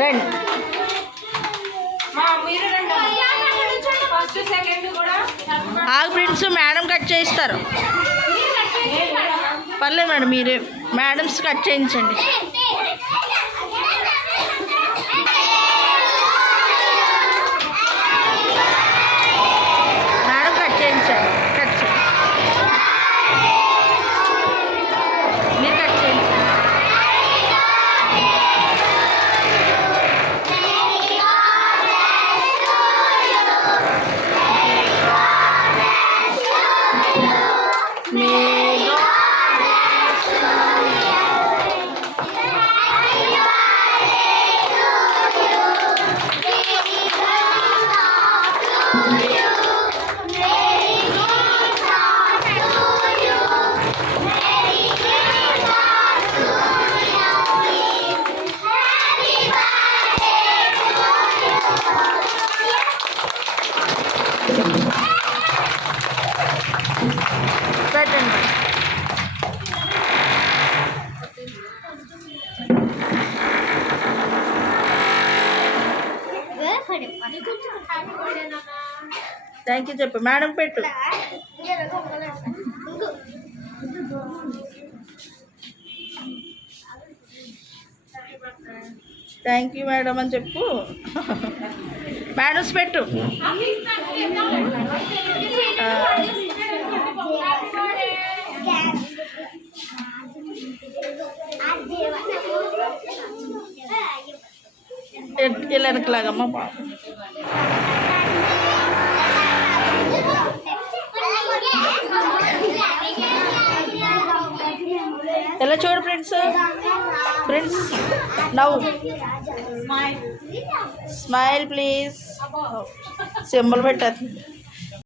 రండి. ఆగు friends, madam cut చేయిస్తారు. పర్లేదు మేడం, మీరే మేడమ్స్ కట్ చేయించండి. మేడం కట్ చేయించండి. కట్ చేయండి, మీరు కట్ చేయించండి. పెట్టండి. థ్యాంక్ యూ చెప్పు మేడం. పెట్టు. థ్యాంక్ యూ మేడం అని చెప్పు. మేడమ్స్ పెట్టు. ఇలా వెనకలాగమ్మా బాబు. ఎలా చూడు ఫ్రెండ్స్. ఫ్రెండ్స్ నవ్వు. Smile please. సింబల్ పెట్టారు.